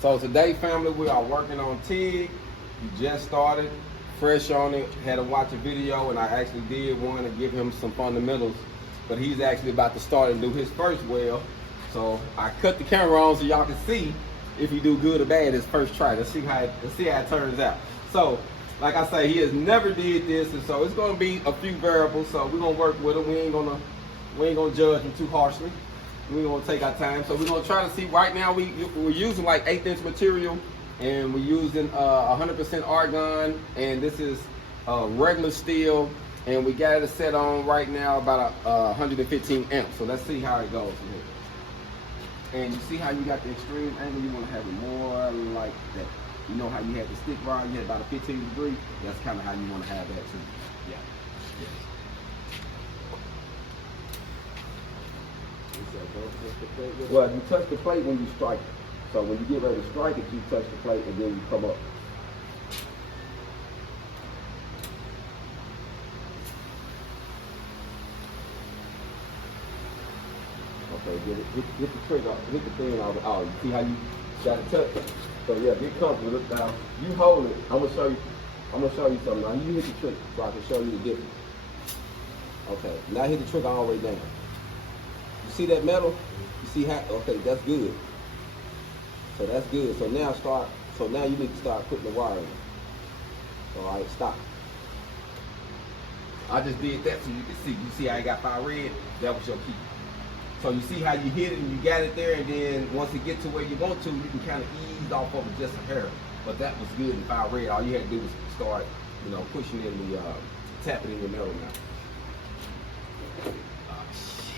So today, family, we are working on TIG. We just started, fresh on it. Had to watch a video, and I actually did one to give him some fundamentals. But he's actually about to start and do his first weld. So I cut the camera on so y'all can see if he do good or bad his first try. Let's see how it turns out. So, like I say, he has never did this, and so it's gonna be a few variables. So we're gonna work with him. We ain't gonna judge him too harshly. We're gonna take our time. So we're gonna try to see. Right now we're using like 1/8 inch material, and we're using 100% argon, and this is regular steel, and we got it set on right now about 115 amps. So let's see how it goes from here. And you see how you got the extreme angle? You want to have it more like that. You know how you had the stick rod, you had about a 15 degree? That's kind of how you want to have that too. Yeah. Yes. Well, you touch the plate when you strike it. So when you get ready to strike it, you touch the plate and then you come up. Okay, get the trigger, hit the thing off. Oh, you see how you got to touch it? So yeah, get comfortable. Look down. You hold it. I'm gonna show you something. Now you hit the trigger so I can show you the difference. Okay, now hit the trigger all the way down. You see that metal? You see how? Okay, that's good. So that's good. So now you need to start putting the wire in. All right, stop. I just did that so you can see. You see how I got fire red? That was your key. So you see how you hit it and you got it there, and then once it gets to where you want to, you can kind of ease off of it just a hair. But that was good in fire red. All you had to do was start, pushing in the, tapping in your metal now. Oh, shit.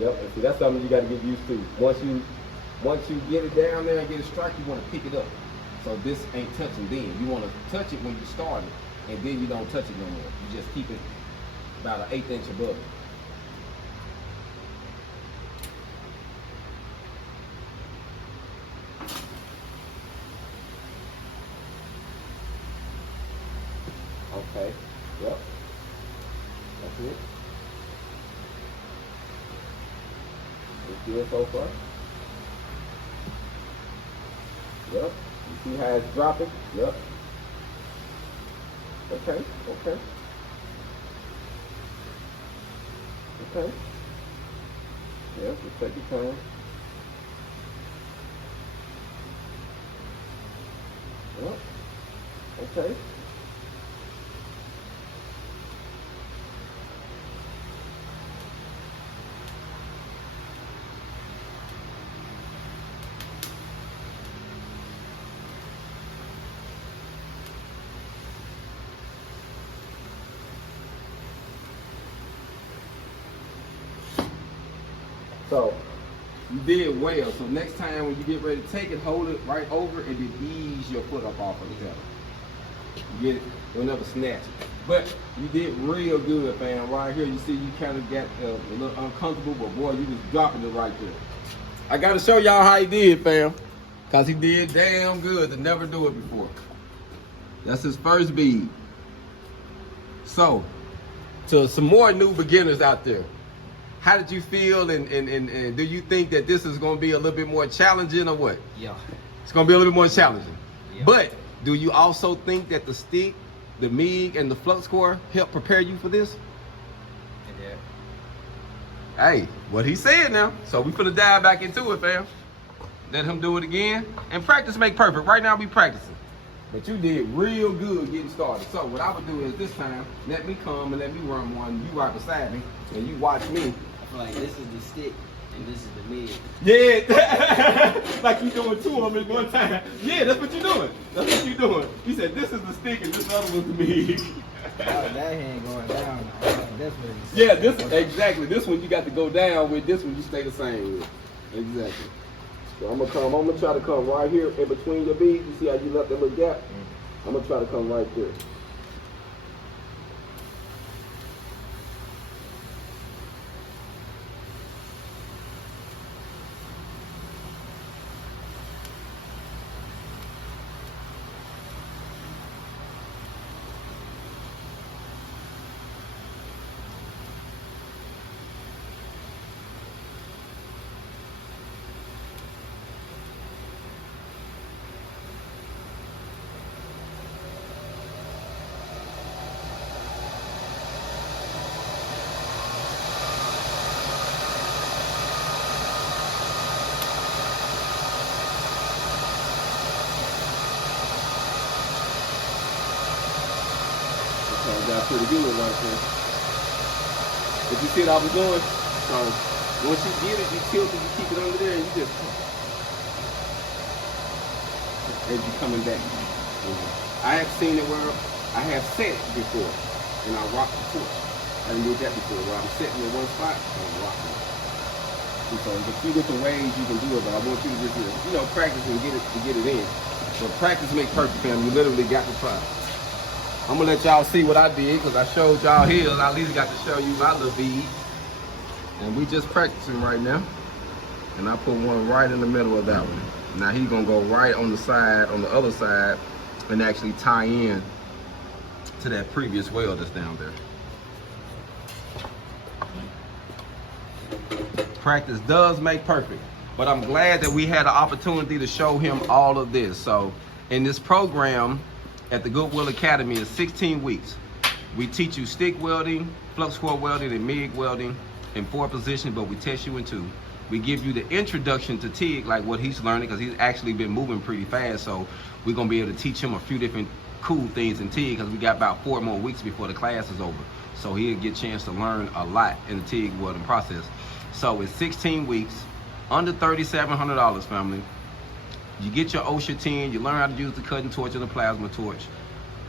Yep, and see that's something you got to get used to. Once you get it down there and get it strike, you want to pick it up. So this ain't touching then. You want to touch it when you start it, and then you don't touch it no more. You just keep it about an 1/8 inch above it. Okay, yep, that's it. It's good so far. Yep. You see how it's dropping? Yep. Okay. Yep, just take your time. Yep. Okay. So you did well. So next time when you get ready to take it, hold it right over and then ease your foot up off of the pedal. You get it? You'll never snatch it. But you did real good, fam. Right here, you see you kind of got a little uncomfortable, but boy, you just dropping it right there. I got to show y'all how he did, fam. Because he did damn good to never do it before. That's his first bead. So, to some more new beginners out there, how did you feel, and do you think that this is going to be a little bit more challenging or what? Yeah. It's going to be a little bit more challenging. Yeah. But do you also think that the stick, the MIG, and the flux core help prepare you for this? Yeah. Hey, what he said now. So we finna dive back into it, fam. Let him do it again. And practice make perfect. Right now we practicing. But you did real good getting started. So what I would do is this time, let me come and let me run one. You right beside me, and you watch me. I feel like this is the stick and this is the MIG. Yeah, like you doing two of them at one time. Yeah, that's what you're doing. That's what you're doing. He said this is the stick and this other one's the MIG. That hand going down. That's what it's Yeah, this exactly. This one you got to go down with. This one you stay the same with. Exactly. So I'm gonna try to come right here in between your beads. You see how you left that little gap? I'm gonna try to come right there. pretty good right there. But you see what I was doing? So once you get it, you tilt it, you keep it under there, and you just as you coming back. I have seen it where I have set it before, and I rock the torch. I done did that before, where I'm setting in one spot and I'm rocking it. And so there's a few different ways you can do it, but I want you to just, practice and get it in. So practice makes perfect, fam. You literally got to try. I'm gonna let y'all see what I did, because I showed y'all here, and I at least got to show you my little bead. And we just practicing right now. And I put one right in the middle of that one. Now he's gonna go right on the side, on the other side, and actually tie in to that previous weld that's down there. Practice does make perfect, but I'm glad that we had an opportunity to show him all of this. So in this program at the Goodwill Academy is 16 weeks. We teach you stick welding, flux core welding, and MIG welding in 4 positions, but we test you in 2. We give you the introduction to TIG, like what he's learning, because he's actually been moving pretty fast. So we're gonna be able to teach him a few different cool things in TIG, because we got about 4 more weeks before the class is over. So he'll get a chance to learn a lot in the TIG welding process. So it's 16 weeks, under $3,700, family. You get your OSHA 10, you learn how to use the cutting torch and the plasma torch.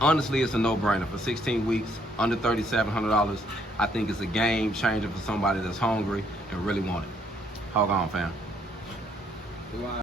Honestly, it's a no-brainer. For 16 weeks, under $3,700, I think it's a game changer for somebody that's hungry and really want it. Hold on, fam.